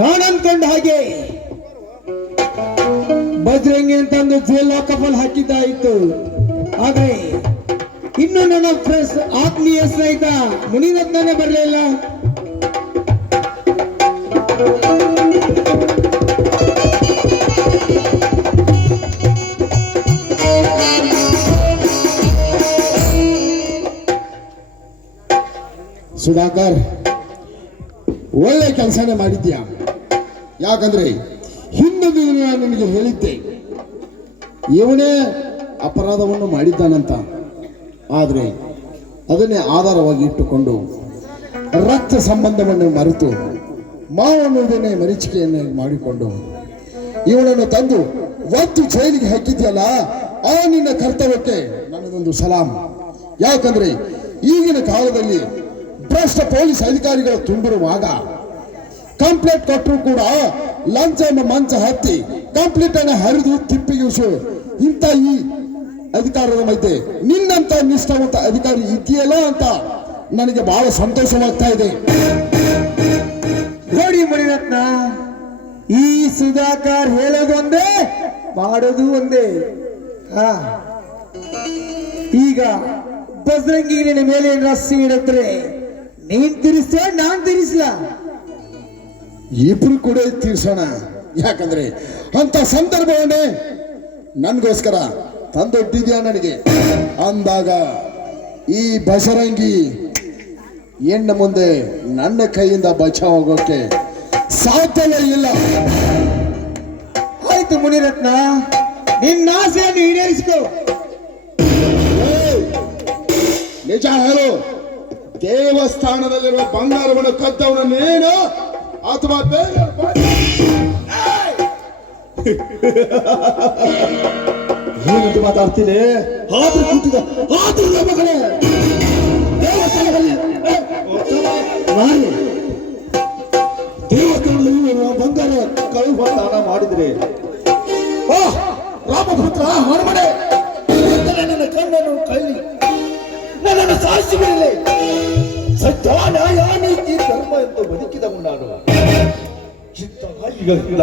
ನಾನು ಅನ್ಕೊಂಡ ಹಾಗೆ ಬಜರಂಗಿ ಅಂತಂದು ಜೇಲ್ ಲಾಕಫಲ್ ಹಾಕಿದ್ದಾಯಿತು. ಆದ್ರೆ ಇನ್ನು ನನ್ನ ಫ್ರೆಂಡ್ಸ್ ಆತ್ಮೀಯ ಸ್ನೇಹಿತ ಮುನಿರತ್ನನೇ ಬರಲಿಲ್ಲ. ಸುಧಾಕರ್, ಒಳ್ಳೆ ಕೆಲಸನೇ ಮಾಡಿದ್ಯಾ. ಯಾಕಂದ್ರೆ ಹಿಂದೊಂದು ದಿನ ನಾನು ನಿನಗೆ ಹೇಳಿದ್ದೆ ಇವನೇ ಅಪರಾಧವನ್ನು ಮಾಡಿದ್ದಾನಂತ. ಆದರೆ ಅದನ್ನೇ ಆಧಾರವಾಗಿ ಇಟ್ಟುಕೊಂಡು ರಕ್ತ ಸಂಬಂಧವನ್ನು ಮರೆತು ಮಾವನ್ನುವುದನ್ನೇ ಮರೀಚಿಕೆಯನ್ನು ಮಾಡಿಕೊಂಡು ಇವನನ್ನು ತಂದು ಒತ್ತು ಜೈಲಿಗೆ ಹಾಕಿದ್ಯಲ್ಲ, ಆ ನಿನ್ನ ಕರ್ತವ್ಯಕ್ಕೆ ನನ್ನದೊಂದು ಸಲಾಂ. ಯಾಕಂದ್ರೆ ಈಗಿನ ಕಾಲದಲ್ಲಿ ಭ್ರಷ್ಟ ಪೊಲೀಸ್ ಅಧಿಕಾರಿಗಳು ತುಂಬಿರುವಾಗ ಕಂಪ್ಲೇಂಟ್ ಕೊಟ್ಟರು ಕೂಡ ಲಂಚ ಮಂಚ ಹತ್ತಿ ಕಂಪ್ಲೇಂಟ್ ಅನ್ನು ಹರಿದು ತಿಪ್ಪಿಗಿಸು ಇಂಥ ಈ ಅಧಿಕಾರದ ಮಧ್ಯೆ ನಿನ್ನಂತ ನಿಷ್ಠಾವಂತ ಅಧಿಕಾರಿ ಇದೆಯಲ್ಲ ಅಂತ ನನಗೆ ಬಹಳ ಸಂತೋಷವಾಗ್ತಾ ಇದೆ. ನೋಡಿ ಮುನಿರತ್ನ, ಈ ಸುಧಾಕರ್ ಹೇಳೋದು ಒಂದೇ ಮಾಡೋದು ಒಂದೇ. ಈಗ ಬಜರಂಗಿ ನಿನ್ನ ಮೇಲೆ ರಸ್ಸಿ ಇಡತ್ರೆ ನೀನ್ ತಿರ್ಸ ನಾನ್ ತಿರ್ಸ್ಲ, ಇಬ್ರು ಕೂಡ ತೀರ್ಸೋಣ. ಯಾಕಂದ್ರೆ ಅಂತ ಸಂದರ್ಭವನ್ನೇ ನನ್ಗೋಸ್ಕರ ತಂದೊಡ್ಡಿದ್ಯಾ ನನಗೆ ಅಂದಾಗ ಈ ಬಜರಂಗಿ ಹೆಣ್ಣ ಮುಂದೆ ನನ್ನ ಕೈಯಿಂದ ಬಚಾವಾಗೋಕೆ ಸಾಧ್ಯವೇ ಇಲ್ಲ. ಆಯ್ತು ಮುನಿರತ್ನ, ನಿನ್ನ ಆಸೆಯನ್ನು ಈಡೇರಿಸಿಕೋ. ನಿಜ ಹೇಳು, ದೇವಸ್ಥಾನದಲ್ಲಿರುವ ಬಂಗಾರವನ್ನು ಕದ್ದವನು ನೀನು ಅಥವಾ ಬೇರೆ? ಏನಂತ ಮಾತಾಡ್ತೀನಿ? ಆದ್ರೂ ಕೂತಿದ ಆದ್ರೂ ಮಗಳೇ ದೇವಸ್ಥಾನದಲ್ಲಿ ದೇವಸ್ಥಾನದಲ್ಲಿ ಬಂಗಾರ ಕಳುವ ದಾನ ಮಾಡಿದ್ರೆ ರಾಮಪುತ್ರ ಹೊರಮಡೆ ನನ್ನ ಕಣ್ಣನ್ನು ಕೈಲಿ ನನ್ನನ್ನು ಸಾಯಿಸಿ ಬಿಡಲಿ. ಸತ್ಯ ನ್ಯಾಯ ನೀತಿ ಧರ್ಮ ಎಂದು ಬದುಕಿದವು ನಾನು. ಇಂಥ ಹಾಯಿಗಳಿಲ್ಲ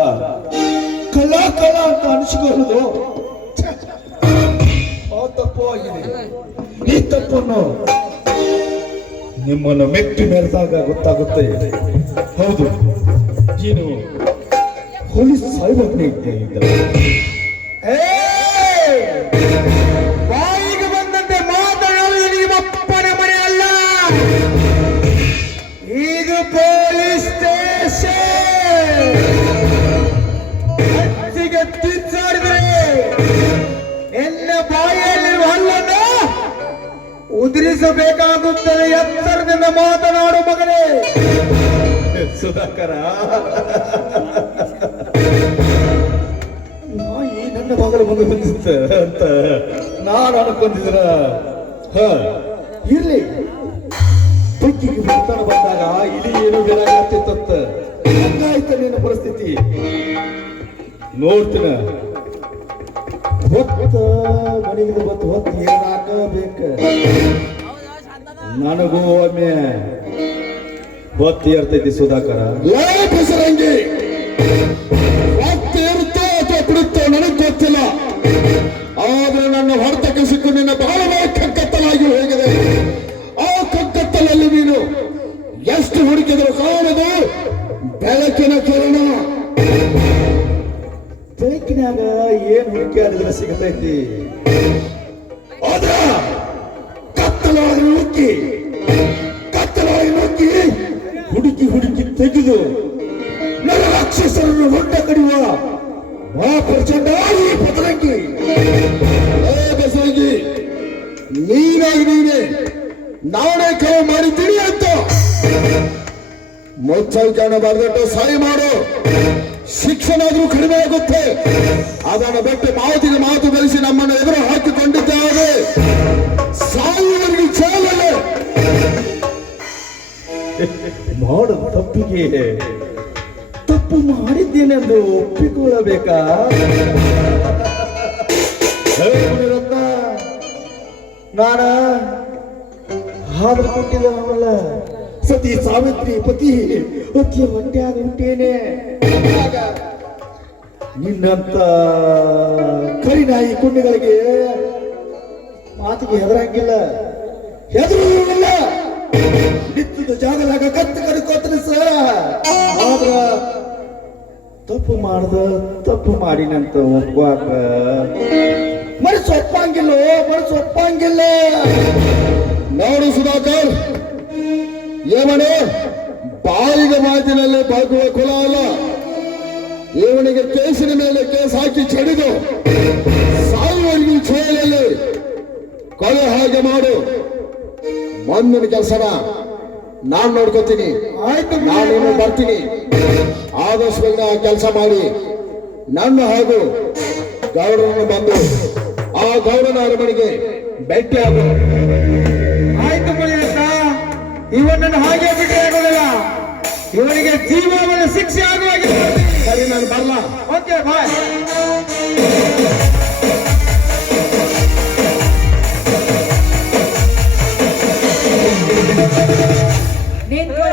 ಕಲ ಕಲ ಅಂತ ಅನಿಸಿಕೊಳ್ಳುವುದು ಆ ತಪ್ಪು ಆಗಿದೆ. ಈ ತಪ್ಪನ್ನು ನಿಮ್ಮನ್ನು ಮೆಟ್ಟಿ ಮೆರೆದಾಗ ಗೊತ್ತಾಗುತ್ತೆ. ಹೌದು, ನೀನು ಪೊಲೀಸ್ ಸಾಯ್ಬಾಗ್ನೇ ಇದ್ದರೆ ಬಾಯಿಗೆ ಬಂದಂತೆ ಮಾತನಾಡುವುದು ನಿಮ್ಮಪ್ಪನ ಮನೆ ಅಲ್ಲ, ಇದು ಪೊಲೀಸ್ ಸ್ಟೇಷನ್. ಹಚ್ಚಿಗೆ ತಿಚ್ಚಾಡಿದ್ರೆ ಎನ್ನ ಬಾಯಲ್ಲಿ ಹಲ್ಲನ್ನು ಉದುರಿಸಬೇಕಾಗುತ್ತದೆ. ಎತ್ತರದಿಂದ ಮಾತನಾಡು ಮಗನೇ. ಸುಧಾಕರ, ನಾಯಿ ನನ್ನ ಮಗಳು ಮಗು ಬಂದಿತ್ತ ಅಂತ ನಾನು ಅನ್ಕೊಂಡಿದ್ರ ಇರ್ಲಿ. ಬೆಕ್ಕಿಗೆ ಬರ್ತನ ಬಂದಾಗ ಇಲಿ ಏನು ಬೇರಾಗ್ತಿತ್ತ. ಹಂಗಾಯ್ತ ನಿನ್ನ ಪರಿಸ್ಥಿತಿ ನೋಡ್ತೀನ. ಹೊತ್ತ ಮನೆಗೆ ಬತ್ತು ಹೊತ್ತು ಏನಾಗಬೇಕ. ನನಗೂ ಒಮ್ಮೆ ಹೊತ್ತು ಇರ್ತೈತಿ ಸುಧಾಕರ. ಬಸರಂಗಿ ಹೊತ್ತು ಇರುತ್ತೋ ಅಥವಾ ಬಿಡುತ್ತೋ ನನಗೆ ಗೊತ್ತಿಲ್ಲ. ಆದ್ರೆ ನನ್ನ ಹೊರತಕ್ಕೆ ಸಿಕ್ಕು ನಿನ್ನ ಬಹಳ ಕಕ್ಕತ್ತಲಾಗಿ ಹೋಗಿದೆ. ಆ ಕಕ್ಕತ್ತಲಲ್ಲಿ ನೀನು ಎಷ್ಟು ಹುಡುಕಿದ್ರು ಕಾಣದು ಬೆಳಕಿನ ಕಿರಣ. ಬೆಳಕಿನಾಗ ಏನ್ ಹುಡುಕಿ ಆಡಿದ್ರೆ ಸಿಗತೈತಿ. ಆದ್ರ ಕತ್ತಲಾಗಿ ನುಗ್ಗಿ ಹುಡುಕಿ ಹುಡುಕಿ ತೆಗೆದು ನನ್ನ ರಾಕ್ಷಸರನ್ನು ಹೊಟ್ಟ ಕಡಿಯುವ ಮಹಾಪ್ರಚಂಡ ಈ ಬಜರಂಗಿ. ಬಜರಂಗಿ, ನೀನಾಗಿ ನೀನೆ ನಾನೇ ಕೈ ಮಾಡಿದ್ದೀನಿ ಅಂತ ಮುಚ್ಚಲ್ಕಣ ಬರೆದಿಟ್ಟು ಸಹಿ ಮಾಡು. ಶಿಕ್ಷಣಾದ್ರೂ ಕಡಿಮೆ ಆಗುತ್ತೆ. ಅದನ್ನು ಬಿಟ್ಟು ಮಾತಿಗೆ ಮಾತು ಬೆಳೆಸಿ ನಮ್ಮನ್ನು ಎದುರು ಹಾಕಿಕೊಂಡಿದ್ದೇವೆ. ಸಾಯುವವರಿಗೆ ಚಾಲನೆ ಮಾಡು. ತಪ್ಪಿಗೆ ತಪ್ಪು ಮಾಡಿದ್ದೇನೆಂದು ಒಪ್ಪಿಕೊಳ್ಳಬೇಕಾ? ನಾನ ಹಾಲು ಕೊಟ್ಟಿದ್ದ ಅವಲ್ಲ ಸತಿ ಸಾವಿತ್ರಿ ಪತಿ ಅತಿ ಹೊಟ್ಟೆಯಾಗ ಹುಟ್ಟೇನೆ. ನಿನ್ನಂತ ಕರಿನಾಯಿ ಕುಂಡಿಗಳಿಗೆ ಮಾತಿಗೆ ಹೆದರಂಗಿಲ್ಲ, ಹೆದರುವುದಿಲ್ಲ. ನಿತ್ತದ ಜಾಗದಾಗ ಕತ್ತು ಕಡ್ಕೋತನ ಸರ್. ಆದ್ರ ತಪ್ಪು ಮಾಡಿನಂತ ಒಪ್ಪಾಕ ಮನಸ್ಸು ಒಪ್ಪಂಗಿಲ್ಲ. ನೋಡು ಸುಧಾಕರ್, ಏಮನೆ ಬಾಯಿಗೆ ಮಾತಿನಲ್ಲಿ ಬಾಗುವ ಕುಲ ಅಲ್ಲ. ಇವನಿಗೆ ಕೇಸಿನ ಮೇಲೆ ಕೇಸ್ ಹಾಕಿ ಚಡಿದು ಸಾಯುವವರೆಗೂ ಚೋಳಲ್ಲಿ ಕೊಲೆ ಹಾಗೆ ಮಾಡು. ಮುಂದಿನ ಕೆಲಸನ ನಾನ್ ನೋಡ್ಕೋತೀನಿ. ಆಯ್ತು, ನಾನು ಬರ್ತೀನಿ. ಆದಷ್ಟು ಬೇಗ ಕೆಲಸ ಮಾಡಿ ನನ್ನ ಹಾಗೂ ಗೌಡರನ್ನು ಬಂದು ಆ ಗೌಡನ ಅರಮನೆಗೆ ಭೇಟಿ ಆಗು. ಆಯ್ತು ಮುನಿಯಪ್ಪ, ಇವನನ್ನು ಹಾಗೆ ಬಿಟ್ಟರೆ ಆಗೋದಿಲ್ಲ. ಇವನಿಗೆ ಜೀವನ ಶಿಕ್ಷೆ ಆಗುವಾಗೆ ಮಾಡ್ತೀನಿ. ಸರಿ, ನಾನು ಬರಲ್ಲ. ಓಕೆ, ಬಾಯ್.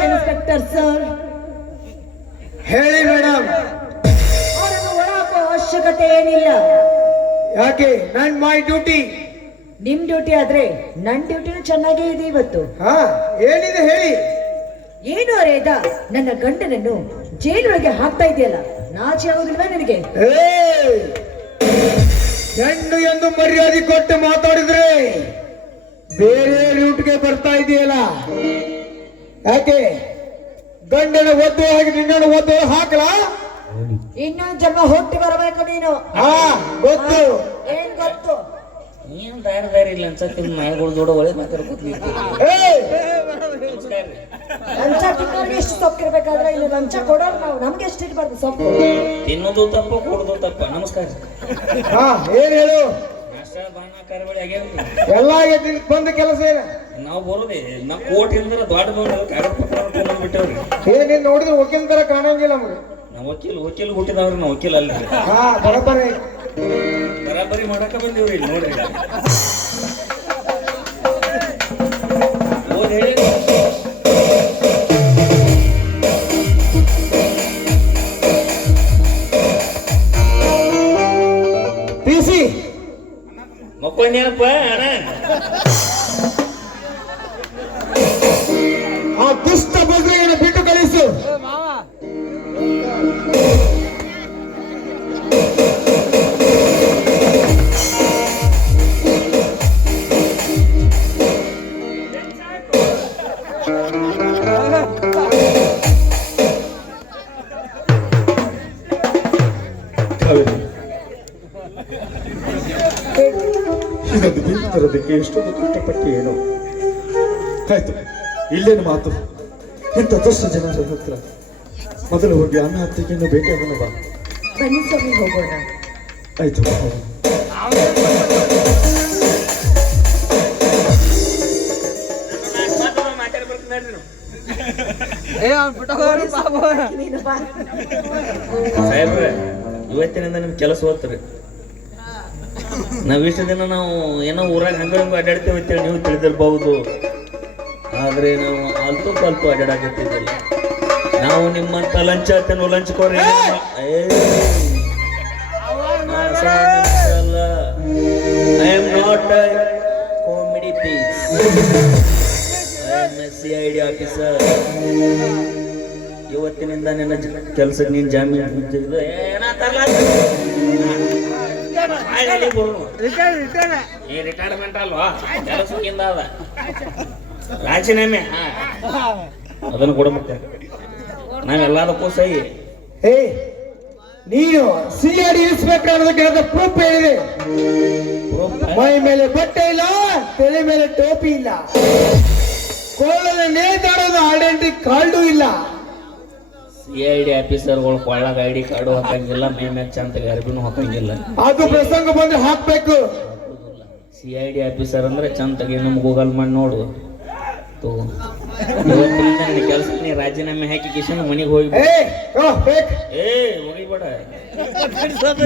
ಇನ್ಸ್ಪೆಕ್ಟರ್ ಸರ್, ಹೇಳಿ ಮೇಡಮ್. ಅವರನ್ನು ಒಳಹಾಕುವ ಅವಶ್ಯಕತೆ ಏನಿಲ್ಲ. ಯಾಕೆ? ನನ್ ಮೈ ಡ್ಯೂಟಿ. ನಿಮ್ ಡ್ಯೂಟಿ ಆದ್ರೆ ನನ್ ಡ್ಯೂಟಿನೂ ಚೆನ್ನಾಗೇ ಇದೆ ಇವತ್ತು. ಹಾ, ಏನಿದೆ ಹೇಳಿ. ಏನು ಅರೇದ, ನನ್ನ ಗಂಡನನ್ನು ಜೈಲೊಳಗೆ ಹಾಕ್ತಾ ಇದೆಯಲ್ಲ, ನಾಚಿ ಆಗೋದಿಲ್ವಾ ನಿನಗೆ? ಹೆಣ್ಣು ಎಂದು ಮರ್ಯಾದೆ ಕೊಟ್ಟು ಮಾತಾಡಿದ್ರೆ ಬೇರೆ ರೂಟ್ಗೆ ಬರ್ತಾ ಇದೆಯಲ್ಲ. ಯಾಕೆ? ಗಂಡನ ಒದ್ದು ಹಾಗೆ ನಿನ್ನನ್ನು ಒದ್ದು ಹಾಕಲ. ಇನ್ನೊಂದು ಜನ್ಮ ಹುಟ್ಟಿ ಬರಬೇಕು ನೀನು. ಹಾ, ಗೊತ್ತು. ಏನ್ ಗೊತ್ತು? ಏನು ದಾರಿ ಇಲ್ಲ ಅನ್ಸತ್ತೆ. ನಾಯಿಗಳು ದೊಡ್ಡ ಒಳ್ಳೆ ಮಾತಾಡ್ಕೊತ್ಲಿ. ಲಂಚ ತಿನ್ನೋರಿಗೆ ಎಷ್ಟು ಸೊಕ್ಕಿರ್ಬೇಕಾದ್ರೆ ಇಲ್ಲಿ ಲಂಚ ಕೊಡೋರು ನಾವು, ನಮ್ಗೆ ಎಷ್ಟು ಇರ್ಬಾರ್ದು ಸೊಕ್ಕು. ತಿನ್ನೋದು ತಪ್ಪ, ಕೊಡೋದು ತಪ್ಪ. ನಮಸ್ಕಾರ. ಹಾ, ಏನ್ ಹೇಳು. ನಾಷ್ಟ ಬಾಣ ಕರಬಳಿ ಆಗ್ಯಾವ. ಎಲ್ಲ ಬಂದ ಕೆಲಸ ಏನ? ನಾವು ಬರೋದೇ ನಾವು ಕೋಟಿಂದ ದೊಡ್ಡ ಕಾಗದ ಪತ್ರ ಬಿಟ್ಟವ್ರಿ. ಏನೇನ್ ನೋಡಿದ್ರೆ ವಕೀಲ್ ತರ ಕಾಣಂಗಿಲ್ಲ ನಮ್ಗೆ. ನಾವು ವಕೀಲ್ ಹುಟ್ಟಿದವ್ರಿ, ನಾವು ವಕೀಲ ಅಲ್ಲ. ಹಾ, ಬರಬರಿ ಬರಾಬರಿ ಮಾಡಕ ಬಂದಿವ್ರಿ. ನೋಡ್ರಿ, ಓದ್ ಹೇಳಿ. ಪಿಸಿ ಮಕ್ಕಳೇನಪ್ಪ ಅಣ್ಣ? ಆ ದುಷ್ಟ ಬದ್ರಿಯನ್ನು ಬಿಟ್ಟು ಕಳಿಸು. ಇದೊಂದು ಬೀದಿ ತರೋದಕ್ಕೆ ಎಷ್ಟೊಂದು ಕಷ್ಟಪಟ್ಟು ಏನು ಆಯ್ತು. ಇಲ್ಲೇನು ಮಾತು, ಇಂಥ ದುಷ್ಟ ಜನರ ಹತ್ರ ಮೊದಲು ಹೋಗಿ ಅನ್ನ ಹತ್ತಿಗೆಯನ್ನು ಭೇಟಿಯಾಗೋಣ ಬಾ. ಬನ್ನಿ ಸ್ವಾಮಿ, ಹೋಗೋಣ. ಆಯ್ತು. ನೀನು ಬಾ. ಸಾಹೇಬ್ರೆ, ಇವತ್ತಿನಿಂದ ನಿಮ್ ಕೆಲಸ ಹೋಗ್ತೀರಿ. ನಾವ್ ಇಷ್ಟು ದಿನ ನಾವು ಏನೋ ಊರಾಗ ಹಂಗ ಅಡ್ಡಾಡ್ತೇವೆ ಅಂತೇಳಿ ನೀವು ತಿಳಿದಿರ್ಬಹುದು. ಆದ್ರೆ ನಾವು ಅಲ್ತು ಪಲ್ತು ಅಡ್ಡಾಡಕತ್ತಿದ್ದಿಲ್ಲ. ನಾವು ನಿಮ್ಮಂತ ಲಂಚ ತಿನ್ನು ಲಂಚ್ಕೋರಿ. I am not comedy piece. I am a CID officer. ಇವತ್ತಿನಿಂದ ನಿನ್ನ ಕೆಲಸಕ್ಕೆ ನೀನು ಜಾಮೀನು ರಿಟೈರ್ಮೆಂಟ್ ಅಲ್ವಾ? ಕೆಲಸಕ್ಕಿಂದ ಅದ ರಾಜೀನಾಮೆ. ಅದನ್ನು ಕೊಡ್ಬೇಕು. ನಾವೆಲ್ಲದಕ್ಕೂ ಸಹಿ. ಏ, ನೀನು CID ಇನ್ಸ್ಪೆಕ್ಟರ್ ಅನ್ನೋದಕ್ಕೆ ಪ್ರೂಫ್ ಹೇಳಿದೆ. ಮೈ ಮೇಲೆ ಬಟ್ಟೆ ಇಲ್ಲ, ತಲೆ ಮೇಲೆ ಟೋಪಿ ಇಲ್ಲ, ಕೋಳಲ್ಲಿ ನೇತಾಡೋದು ಐಡೆಂಟಿ ಕಾರ್ಡು ಇಲ್ಲ. CID ಆಫೀಸರ್ಗಳು ಕೊಳ್ಳಾಗ ID ಕಾರ್ಡು ಹಾಕಂಗಿಲ್ಲ, ಮೈ ಮ್ಯಾಗ ಚಂದ ಅರ್ಬಿನೂ ಹಾಕಂಗಿಲ್ಲ. ಅದು ಪ್ರಸಂಗ ಬಂದ್ರೆ ಹಾಕ್ಬೇಕು. CID ಆಫೀಸರ್ ಅಂದ್ರೆ ಚಂದ ನಮ್ಮ ಗೂಗಲ್ ಮಾಡಿ ನೋಡು. ಇವತ್ತಿನಿಂದ ನನ್ನ ಕೆಲಸಕ್ಕೆ ನೀ ರಾಜೀನಾಮೆ ಹಾಕಿ ಕಿಶನ್ ಮನೆಗೆ ಹೋಗಿ. ಹೋಗಿಬೇಡ,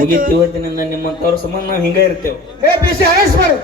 ಮುಗೀತು. ಇವತ್ತಿನಿಂದ ನಿಮ್ಮಂತವ್ರ ಸಂಬಂಧ ನಾವು ಹಿಂಗ ಇರ್ತೇವೆ. ಅರೆಸ್ಟ್ ಮಾಡು.